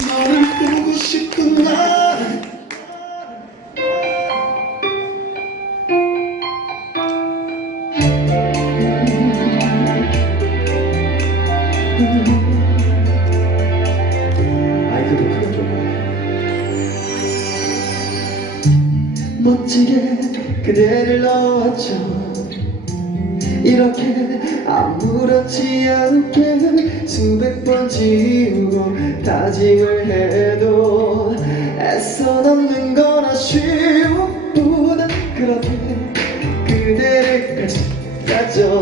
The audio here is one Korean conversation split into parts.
너를 보고 싶은 날 마이크도 좀. 멋지게 그대를 넣었죠 이렇게 아무렇지 않게 수백 번 지우고 다짐을 해도 애써 넘는 건 아쉬움보다 그렇게 그대를 가져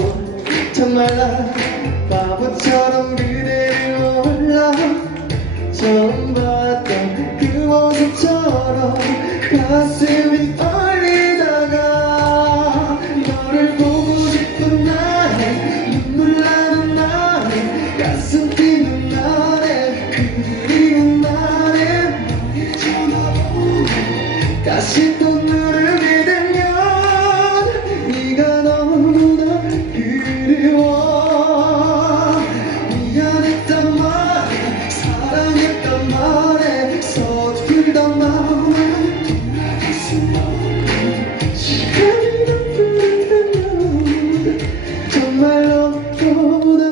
정말 나 바보처럼 그대를 몰라. 처음 봤던 그 모습처럼 다시 또 누르게 되면 네가 너무나 그리워. 미안했단 말 사랑했단 말에 서툴던 마음에 시간이 더 흐르면 정말 너보다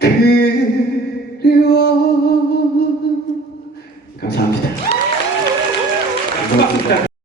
그 Muito bom.